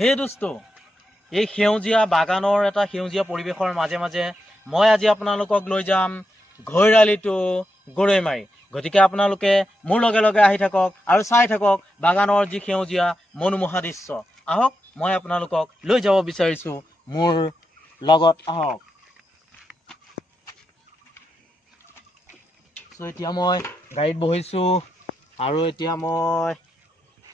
হে দোস্ত, এই সেউজীয়া বাগানৰ এটা সেউজীয়া পৰিৱেশৰ মাজে মাজে মই আজি আপোনালোকক লৈ যাম ঘৈৰালি টু গৰৈমাৰী। গতিকে আপোনালোকে মোৰ লগে লগে আহি থাকক আৰু চাই থাকক বাগানৰ যি সেউজীয়া মনোমোহা দৃশ্য। আহক, মই আপোনালোকক লৈ যাব বিচাৰিছোঁ মোৰ লগত, আহক। এতিয়া মই গাড়ীত বহিছোঁ আৰু এতিয়া মই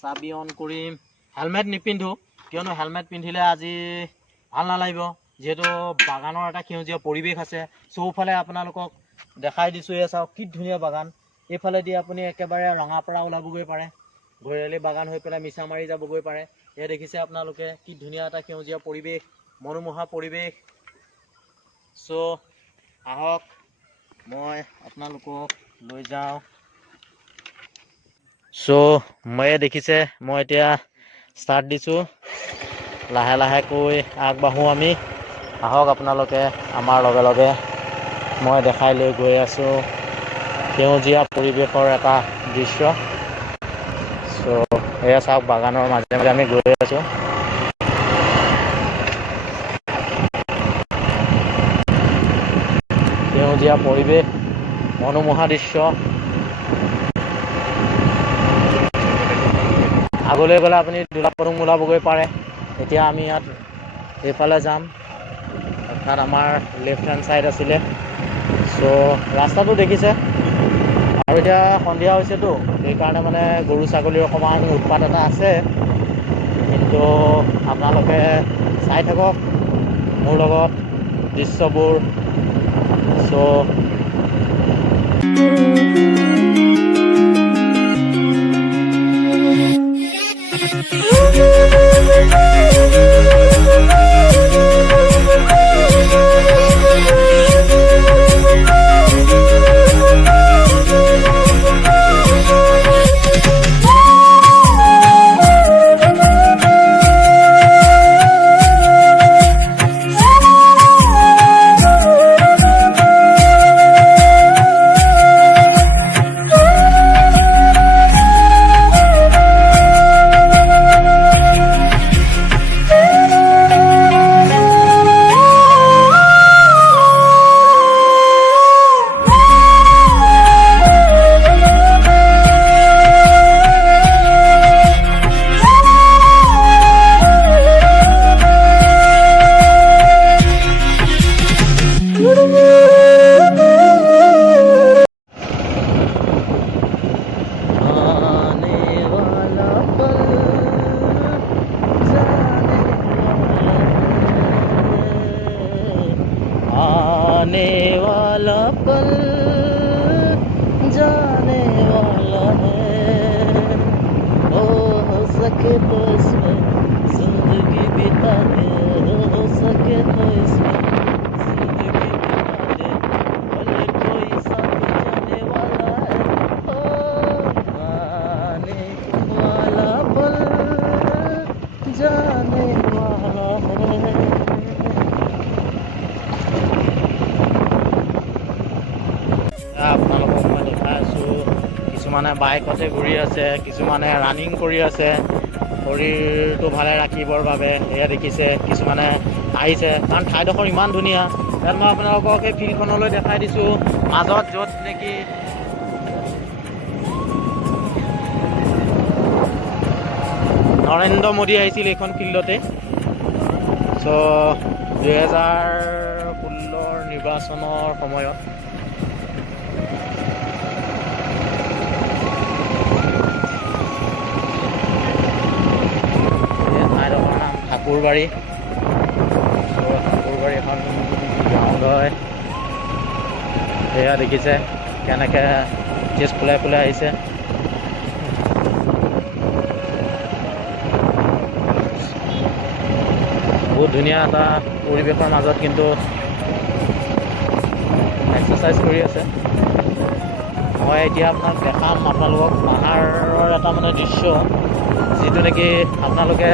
চাবি অন কৰিম। হেলমেট নিপিন্ধোঁ, কিয়নো হেলমেট পিন্ধিলে আজি ভাল নালাগিব, যিহেতু বাগানৰ এটা সেউজীয়া পৰিৱেশ আছে। চৌফালে আপোনালোকক দেখাই দিছোঁ, এয়া চাওক কি ধুনীয়া বাগান। এইফালেদি আপুনি একেবাৰে ৰঙাপাৰা ওলাবগৈ পাৰে, ঘৈৰালি বাগান হৈ পেলাই মিছামাৰী যাবগৈ পাৰে। এয়া দেখিছে আপোনালোকে কি ধুনীয়া এটা সেউজীয়া পৰিৱেশ, মনোমোহা পৰিৱেশ। আহক, মই আপোনালোকক লৈ যাওঁ। ময়ে দেখিছে মই এতিয়া ষ্টাৰ্ট দিছোঁ, লাহে লাহেকৈ আগবাঢ়োঁ আমি। আহক আপোনালোকে আমাৰ লগে লগে, মই দেখাই লৈ গৈ আছোঁ সেউজীয়া পৰিৱেশৰ এটা দৃশ্য। এয়া চাওক বাগানৰ মাজে মাজে আমি গৈ আছোঁ। সেউজীয়া পৰিৱেশ, মনোমোহা দৃশ্য। আগলৈ গ'লে আপুনি দুলাপদুং ওলাবগৈ পাৰে। এতিয়া আমি ইয়াত এইফালে যাম, অৰ্থাৎ আমাৰ লেফ্ট হেণ্ড ছাইড আছিলে। ৰাস্তাটো দেখিছে, আৰু এতিয়া সন্ধিয়া হৈছেতো, সেইকাৰণে মানে গৰু ছাগলীৰ অকণমান উৎপাত এটা আছে। কিন্তু আপোনালোকে চাই থাকক মোৰ লগত দৃশ্যবোৰ। आने वाला पल जाने वाला है, हो सके तो इसमें जिंदगी बिता दे, हो सके तो इसमें जिंदगी बिता दे, भले कोई साथ जाने वाला है, हो आने वाला पल जाने वाला है। আপোনালোকক মই দেখাই আছোঁ, কিছুমানে বাইকতে ঘূৰি আছে, কিছুমানে ৰানিং কৰি আছে শৰীৰটো ভালে ৰাখিবৰ বাবে। এয়া দেখিছে কিছুমানে আহিছে, কাৰণ ঠাইডোখৰ ইমান ধুনীয়া। ইয়াত মই আপোনালোকক এই ফিল্ডখনলৈ দেখাই দিছোঁ, মাজত য'ত নেকি নৰেন্দ্ৰ মোদী আহিছিল এইখন ফিল্ডতে। 2016 নিৰ্বাচনৰ সময়ত। ঠাকুৰবাৰী, ঠাকুৰবাৰী এখন গাঁও হয়। সেয়া দেখিছে কেনেকৈ চেচ ফুলাই ফুলাই আহিছে। বহুত ধুনীয়া এটা পৰিৱেশৰ মাজত কিন্তু এক্সাৰচাইজ কৰি আছে। মই এতিয়া আপোনাক দেখাম আপোনালোকক পাহাৰৰ এটা মানে দৃশ্য, যিটো নেকি আপোনালোকে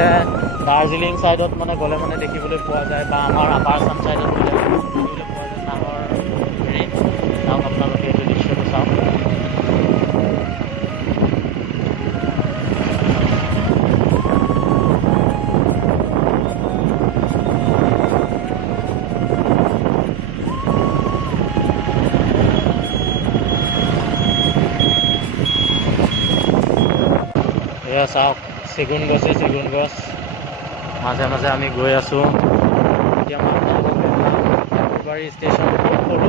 দাৰ্জিলিং ছাইডত মানে গ'লে মানে দেখিবলৈ পোৱা যায়, বা আমাৰ আপাৰ আছাম ছাইডত গ'লে দেখিবলৈ পোৱা যায় পাহাৰৰ হেৰি। চাওক আপোনালোকে এইটো দৃশ্যটো চাওক। এয়া চাওক চেগুন গছ মাজে মাজে আমি গৈ আছোঁ। এতিয়া মই আপোনালোকক দেখাম ঠাকুৰবাৰী ষ্টেচন সৰু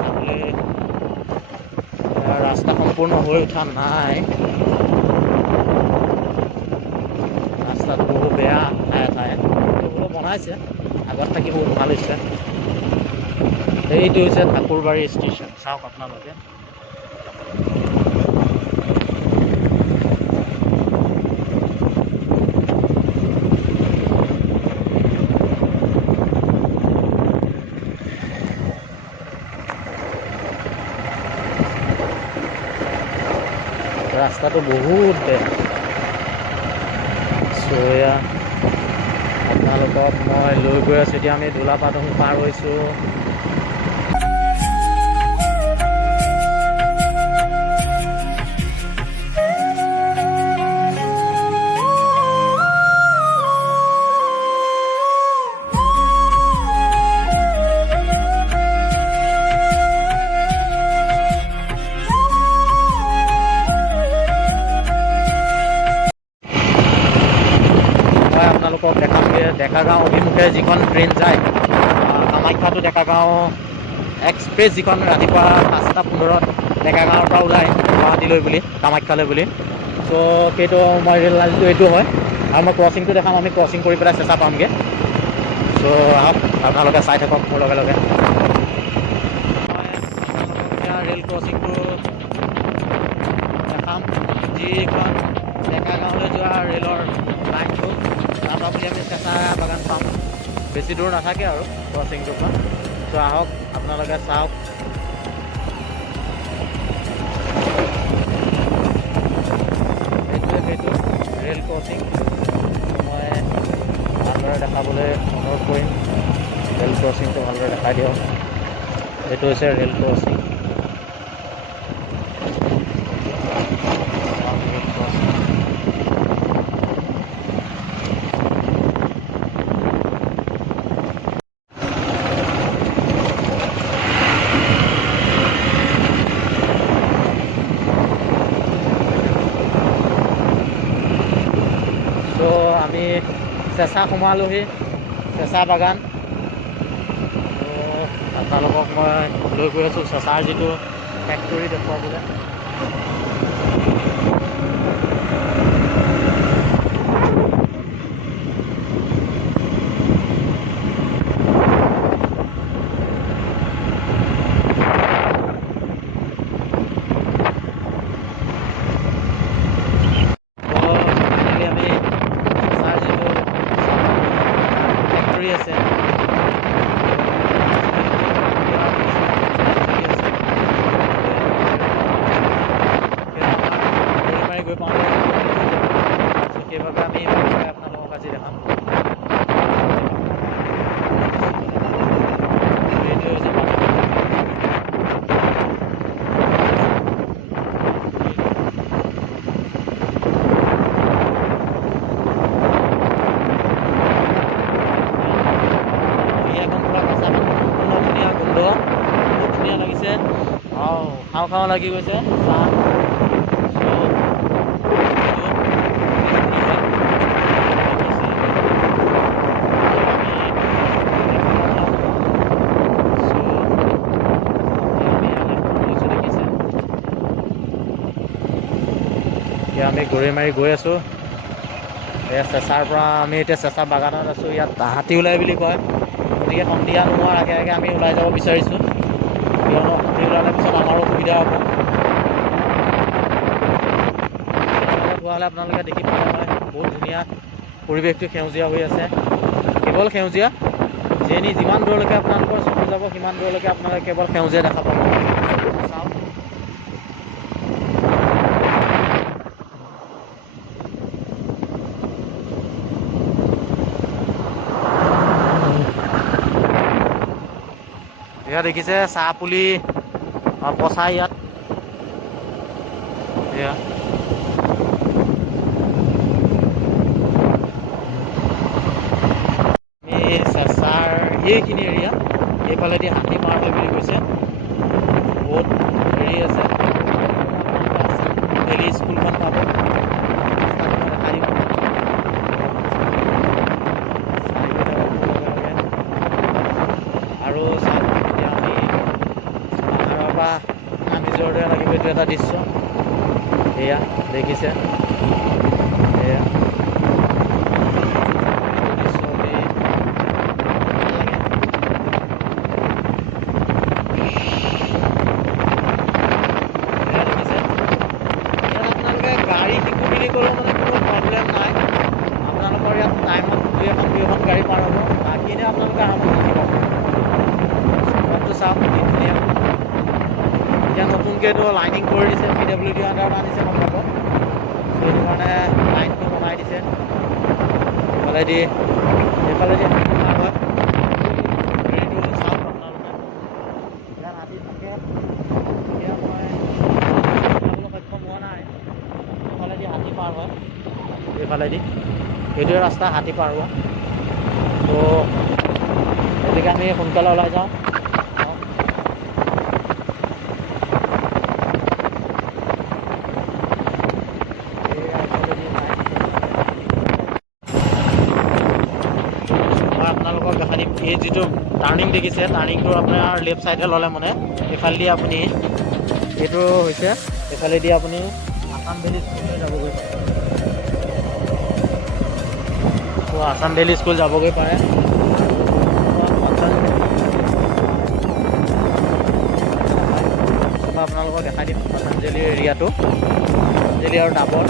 চাবলৈ ৰাস্তা সম্পূৰ্ণ হৈ উঠা নাই, ৰাস্তাটো বহু বেয়া ঠায়ে ঠায়ে বনাইছে, আগত থাকি বহুত ভাল হৈছে। এইটো হৈছে ঠাকুৰবাৰী ষ্টেচন, চাওক আপোনালোকে। ৰাস্তাটো বহুত বেয়া। এয়া আপোনালোকক মই লৈ গৈ আছোঁ। এতিয়া আমি দোলাপাটং পাৰ হৈছোঁ। আপোনালোকক দেখামগৈ ডেকাগাঁও অভিমুখে যিখন ট্ৰেইন যায়, কামাখ্যা টু ডেকাগাঁও এক্সপ্ৰেছ, যিখন ৰাতিপুৱা 5:15 ডেকাগাঁৱৰ পৰা ওলায় গুৱাহাটীলৈ বুলি, কামাখ্যালৈ বুলি। চ' সেইটো মই ৰেল লাইনটো এইটো হয়, আৰু মই ক্ৰচিংটো দেখাম। আমি ক্ৰচিং কৰি পেলাই চেঁচা পামগৈ। চ' আহক আপোনালোকে চাই থাকক মোৰ লগে লগে। মই আপোনালোকক এতিয়া ৰেল ক্ৰচিংটো দেখাম, যিখন ডেকাগাঁৱলৈ যোৱা ৰেলৰ লাইনটো। তাৰপৰা বুলি আমি চেঁচা বাগান পাম, বেছি দূৰ নাথাকে আৰু ক্ৰচিংটোৰ পৰা। চ' আহক আপোনালোকে চাওক। সেইটো ৰেল ক্ৰচিং মই ভালদৰে দেখাবলৈ অনুৰোধ কৰিম। ৰেল ক্ৰচিংটো ভালদৰে দেখাই দিয়ক। এইটো হৈছে ৰেল ক্ৰচিং। আমি চেঁচা সোমালোহি, চেঁচা বাগান। আপোনালোকক মই লৈ গৈ আছোঁ চেঁচাৰ যিটো ফেক্টৰী দেখুৱাবলৈ। আছে গৈ পাওঁতে সেইবাবে আমি আপোনালোকক আজি দেখাম। খাওঁ খাওঁ লাগি গৈছে চাহ। এতিয়া আমি গৰৈমাৰী গৈ আছোঁ। এয়া চেঁচাৰ পৰা আমি এতিয়া চেঁচা বাগানত আছোঁ। ইয়াত হাতী ওলাই বুলি কয়, গতিকে সন্ধিয়া নোহোৱাৰ আগে আগে আমি ওলাই যাব বিচাৰিছোঁ, কিয়নো হাতী ওলালে পিছত আমাৰো অসুবিধা হ'ব। হোৱালে আপোনালোকে দেখি পালে হয়, বহুত ধুনীয়া পৰিৱেশটো সেউজীয়া হৈ আছে। কেৱল সেউজীয়া, যিমান দূৰলৈকে আপোনালোকৰ চকু যাব সিমান দূৰলৈকে আপোনালোকে কেৱল সেউজীয়া দেখা পাব। চাওক এয়া দেখিছে চাহ পুলি পচাই ইয়াত। এয়া এই চেঁচাৰ এইখিনি এৰিয়া, এইফালেদি হাতী মাৰ হয় বুলি কৈছে। বহুত হেৰি আছে, ভেলী স্কুলখন পাব। দেখাই দিম আৰু চাওক এতিয়া আমি পাহাৰৰ পৰা নিজৰ দৰে লাগিব এইটো এটা দৃশ্য। এয়া দেখিছে, এয়া দৃশ্য অতি ভাল লাগে। এয়া দেখিছে, ইয়াত আপোনালোকে গাড়ী শিকো বুলি ক'লেও মানে কোনো প্ৰব্লেম নাই। আপোনালোকৰ ইয়াত টাইমত দুই এখন গাড়ী পাৰ হ'ব, বাকী এনেই আপোনালোকে আৰামত শিকিব পাৰিব। চাওক কি ধুনীয়া। এতিয়া নতুনকৈ এইটো লাইনিং কৰি দিছে, PWD আণ্ডাৰত আনিছে গম পাব। সেইটো কাৰণে লাইনটো বনাই দিছে। এইফালেদি পাৰ হয় হেৰিটো চাওক আপোনালোকে। ইয়াত হাতী থাকে, এতিয়া মই চাবলৈ সক্ষম হোৱা নাই। এইফালেদি হাতী পাৰ হয়, এইফালেদি সেইটোৱে ৰাস্তা হাতী পাৰ হোৱা। তো গতিকে আমি সোনকালে ওলাই যাওঁ। আপোনালোকক দেখাই দিম এই যিটো টাৰ্ণিং দেখিছে, টাৰ্ণিংটো আপোনাৰ লেফ্ট ছাইডে ল'লে মানে এইফালেদি আপুনি এইটো হৈছে এইফালেদি আপুনি আছাম ভেলী স্কুললৈ যাবগৈ পাৰে। তো আছাম ভেলী স্কুল যাবগৈ পাৰে। মই আপোনালোকক দেখাই দিম পতঞ্জলি এৰিয়াটো, পতঞ্জলি আৰু ডাবৰ।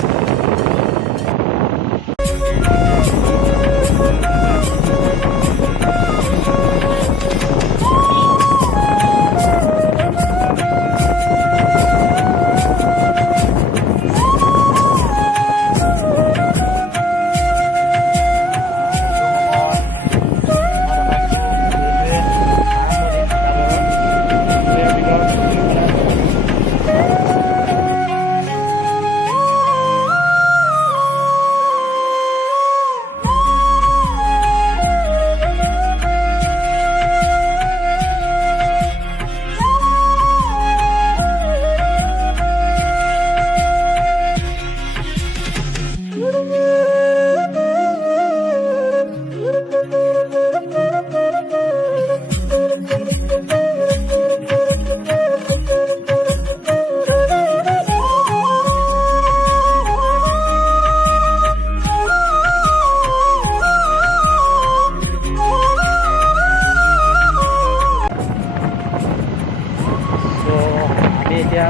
এতিয়া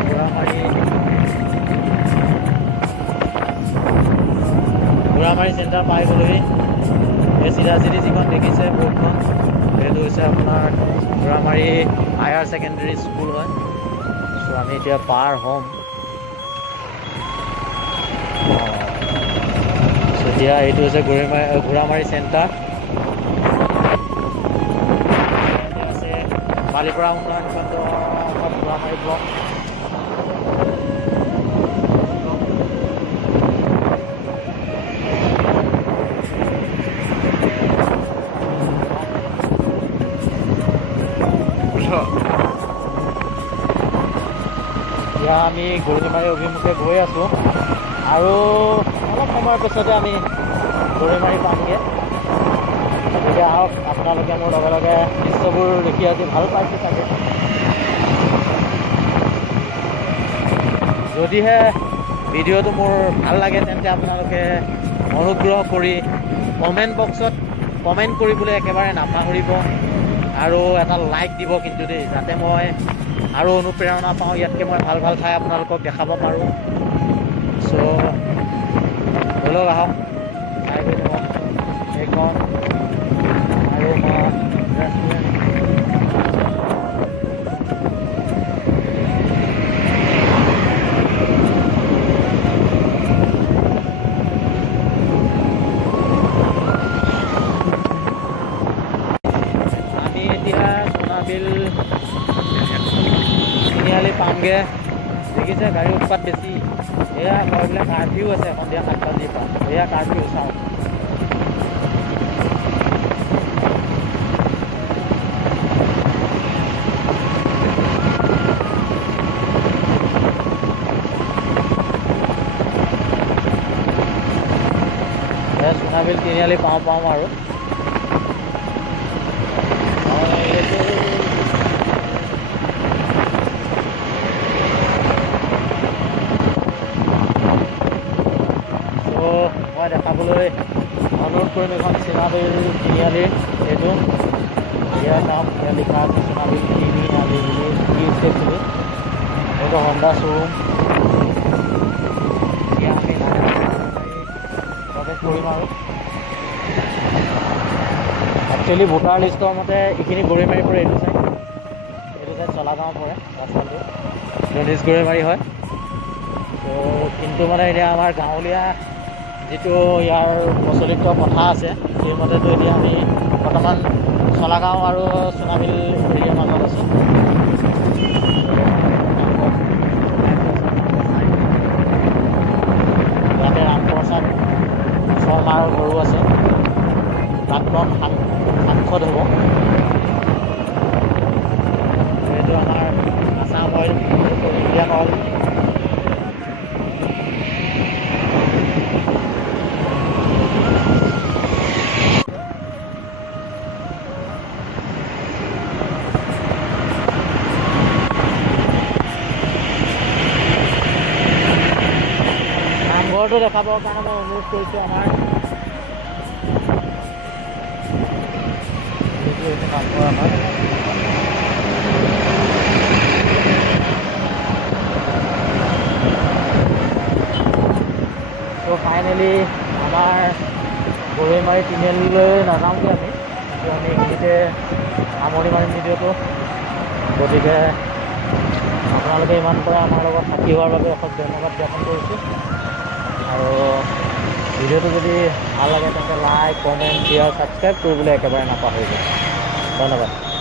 ঘোঁৰামাৰী চেণ্টাৰ পাই গ'লোহি। এই চিধাচিধি যিখন দেখিছে বৰ্ডখন, সেইটো হৈছে আপোনাৰ ঘোঁৰামাৰী হায়াৰ ছেকেণ্ডেৰী স্কুল হয়। চ' আমি এতিয়া পাৰ হ'ম। এতিয়া এইটো হৈছে ঘোঁৰামাৰী চেণ্টাৰ। আছে বালিপৰা উন্নয়ন খণ্ড ঘোঁৰামাৰী ব্লক। এতিয়া আমি গৰৈমাৰী অভিমুখে গৈ আছোঁ আৰু অলপ সময়ৰ পিছতে আমি গৰৈমাৰী পামগৈ। গতিকে আহক, আপোনালোকে মোৰ লগে লগে দৃশ্যবোৰ দেখি আজি ভাল পাইছে চাগে। যদিহে ভিডিঅ'টো মোৰ ভাল লাগে তেন্তে আপোনালোকে অনুগ্ৰহ কৰি কমেণ্ট বক্সত কমেণ্ট কৰিবলৈ একেবাৰে নাপাহৰিব আৰু এটা লাইক দিব কিন্তু দেই, যাতে মই আৰু অনুপ্ৰেৰণা পাওঁ, ইয়াতকৈ মই ভাল ভাল ঠাই আপোনালোকক দেখাব পাৰোঁ। চ' ধৰি লওক আহক, চাই গৈ থাকক এইখন আৰু ৰেষ্টুৰেণ্ট। আমি এতিয়া সোণাবিল তিনিআলি পামগৈ। দেখিছে গাড়ী উৎপাত বেছি। এয়া কয় বোলে কাৰ্ফিউ আছে সন্ধিয়া 7 বাজিৰ পৰা। এয়া কাৰ্ফিউ চাওক। সোণাবিল তিনিআলি পাওঁ আৰু মই দেখাবলৈ অনুৰোধ কৰিম এখন সোণাবিল তিনিআলিৰ এইটো ইয়াৰ নাম ইয়াত লিখা আছে সোণাবিল তিনিআলি বুলি টি ষ্টেট বুলি এইটো হণ্ডা শ্ব'ৰুম এতিয়া আমি প্ৰৱেশ কৰিম আৰু একচুৱেলি ভোটাৰ লিষ্টৰ মতে এইখিনি গৰৈমাৰীৰ পৰা এইটো চাইড চলাগাঁও পৰে ৰাস্তাটো জণ্ডিছ গৰৈমাৰী হয় তো কিন্তু মানে এতিয়া আমাৰ গাঁৱলীয়া যিটো ইয়াৰ প্ৰচলিত কথা আছে সেইমতেতো এতিয়া আমি বৰ্তমান চলাগাঁও আৰু সোণাবিল এৰিয়াৰ মাজত আছোঁ ইয়াতে ৰামপ্ৰসাদ শৰ্মাৰ ঘৰো আছে প্ৰাক্তন সাংসদ হ'ব এইটো আমাৰ আছাম অইল ইণ্ডিয়ান অইল নামঘৰটো দেখাবৰ কাৰণে মই অনুৰোধ কৰিছোঁ আমাৰ এইটো নামঘৰ আমাৰ ত' ফাইনেলি আমাৰ গৰৈমাৰী তিনিআলিলৈ নাযাওঁগৈ আমি কিন্তু আমি এইখিনিতে সামৰণি মাৰিম ভিডিঅ'টো গতিকে আপোনালোকে ইমান পৰা আমাৰ লগত সাক্ষী হোৱাৰ বাবে অশেষ ধন্যবাদ জ্ঞাপন কৰিছোঁ আৰু ভিডিঅ'টো যদি ভাল লাগে তেন্তে লাইক কমেণ্ট শ্বেয়াৰ ছাবস্ক্ৰাইব কৰিবলৈ একেবাৰে নাপাহৰিব ধন্যবাদ